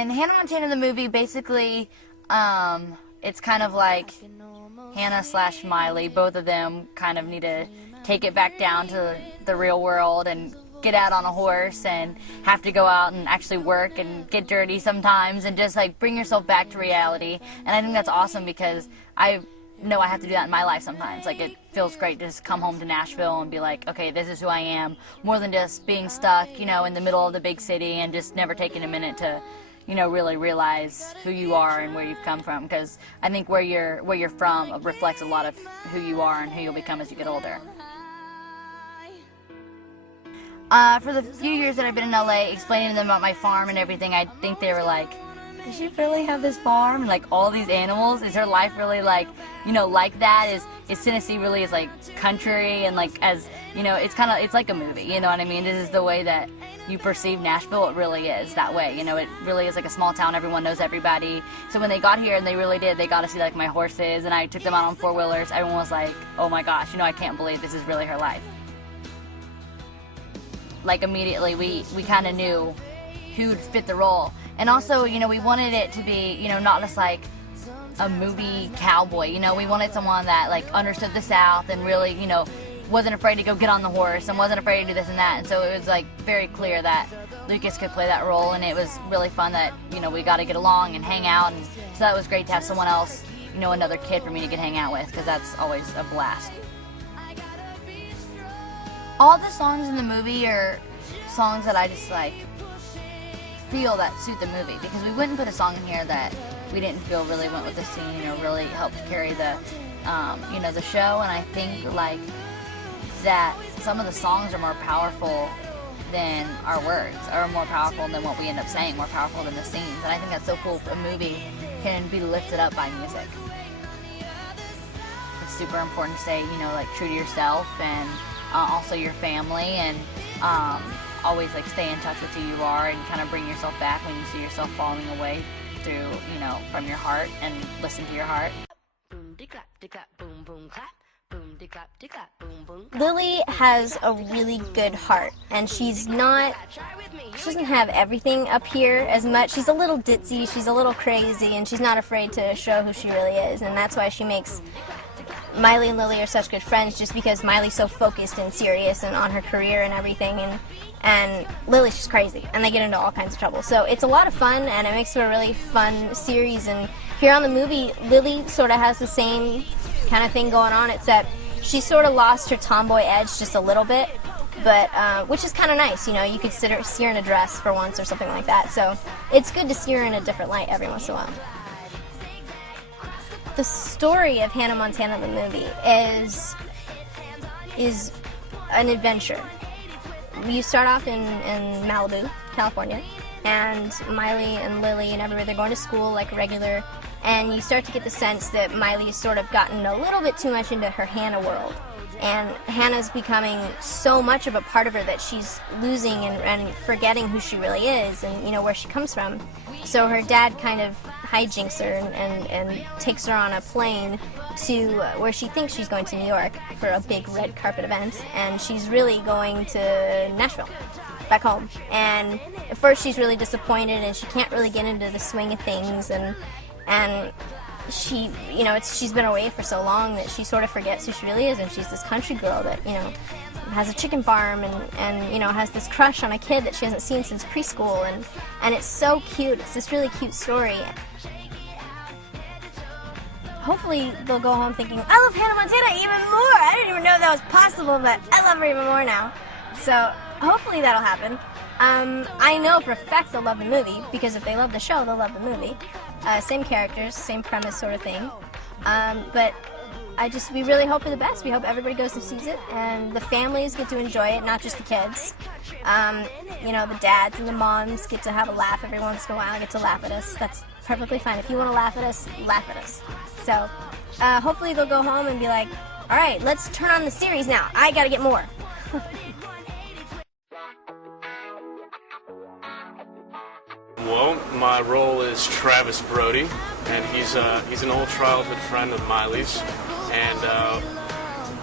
in Hannah Montana the movie, basically, it's kind of like Hannah / Miley. Both of them kind of need to take it back down to the real world and get out on a horse and have to go out and actually work and get dirty sometimes and just like bring yourself back to reality. And I think that's awesome because I know I have to do that in my life sometimes. Like, it feels great to just come home to Nashville and be like, okay, this is who I am, more than just being stuck, you know, in the middle of the big city and just never taking a minute to, you know, really realize who you are and where you've come from. Because I think where you're from reflects a lot of who you are and who you'll become as you get older. For the few years that I've been in LA, explaining to them about my farm and everything, I think they were like, does she really have this farm and like all these animals? Is her life really like, you know, like that? Is Tennessee really is like country and like, as, you know, it's like a movie, you know what I mean? This is the way that you perceive Nashville. It really is that way, you know, it really is like a small town. Everyone knows everybody. So when they got here, and they really did, they got to see like my horses, and I took them out on four-wheelers. Everyone was like, oh my gosh, you know, I can't believe this is really her life. Like, immediately we kind of knew who'd fit the role. And also, you know, we wanted it to be, you know, not just like a movie cowboy, you know, we wanted someone that like understood the South and really, you know, wasn't afraid to go get on the horse and wasn't afraid to do this and that. And so it was like very clear that Lucas could play that role, and it was really fun that, you know, we got to get along and hang out, and so that was great to have someone else, you know, another kid for me to get hang out with, because that's always a blast. All the songs in the movie are songs that I just like feel that suit the movie, because we wouldn't put a song in here that we didn't feel really went with the scene or really helped carry the, you know, the show. And I think like that some of the songs are more powerful than our words, or more powerful than what we end up saying, more powerful than the scenes. And I think that's so cool. A movie can be lifted up by music. It's super important to stay, you know, like true to yourself, and also your family, and always like stay in touch with who you are, and kind of bring yourself back when you see yourself falling away through, you know, from your heart, and listen to your heart. Lily has a really good heart, and she doesn't have everything up here as much. She's a little ditzy, she's a little crazy, and she's not afraid to show who she really is, and that's why she makes Miley and Lily are such good friends, just because Miley's so focused and serious and on her career and everything, and Lily's just crazy, and they get into all kinds of trouble. So it's a lot of fun, and it makes for a really fun series. And here on the movie, Lily sort of has the same kind of thing going on, except she sort of lost her tomboy edge just a little bit, but which is kind of nice, you know. You could see her in a dress for once or something like that, so it's good to see her in a different light every once in a while. The story of Hannah Montana the movie is an adventure. You start off in Malibu, California, and Miley and Lily and everybody, they're going to school like regular, and you start to get the sense that Miley's sort of gotten a little bit too much into her Hannah world, and Hannah's becoming so much of a part of her that she's losing and forgetting who she really is, and, you know, where she comes from. So her dad kind of hijinks her and takes her on a plane to where she thinks she's going to New York for a big red carpet event, and she's really going to Nashville, back home. And at first she's really disappointed, and she can't really get into the swing of things, and she, you know, she's been away for so long that she sort of forgets who she really is, and she's this country girl that, you know, has a chicken farm and you know, has this crush on a kid that she hasn't seen since preschool, and it's so cute. It's this really cute story. Hopefully they'll go home thinking, I love Hannah Montana even more. I didn't even know that was possible, but I love her even more now. So hopefully that'll happen. I know for a fact they'll love the movie, because if they love the show, they'll love the movie. Same characters, same premise sort of thing. But we really hope for the best. We hope everybody goes and sees it, and the families get to enjoy it, not just the kids. You know, the dads and the moms get to have a laugh every once in a while, get to laugh at us. That's perfectly fine. If you want to laugh at us, laugh at us. So hopefully they'll go home and be like, all right, let's turn on the series now. I gotta get more. Well, my role is Travis Brody, and he's an old childhood friend of Miley's, and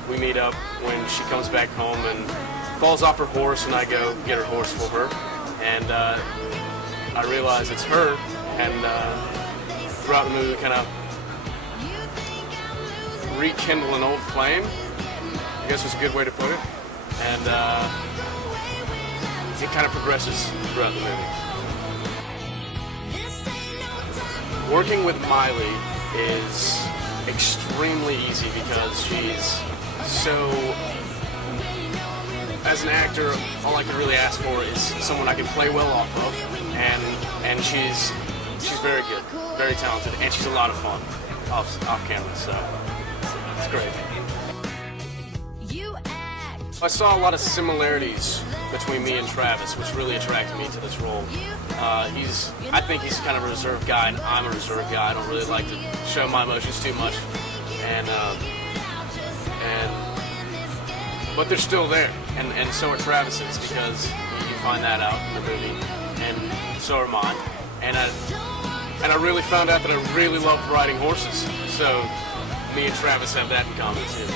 we meet up when she comes back home and falls off her horse, and I go get her horse for her, and I realize it's her, and throughout the movie, we kind of rekindle an old flame, I guess is a good way to put it, and it kind of progresses throughout the movie. Working with Miley is extremely easy because she's so, as an actor, all I can really ask for is someone I can play well off of, and she's very good, very talented, and she's a lot of fun off camera, so it's great. I saw a lot of similarities between me and Travis, which really attracted me to this role. I think he's kind of a reserved guy, and I'm a reserved guy. I don't really like to show my emotions too much, but they're still there, and so are Travis's, because you find that out in the movie, and so are mine. And I really found out that I really love riding horses, so me and Travis have that in common too.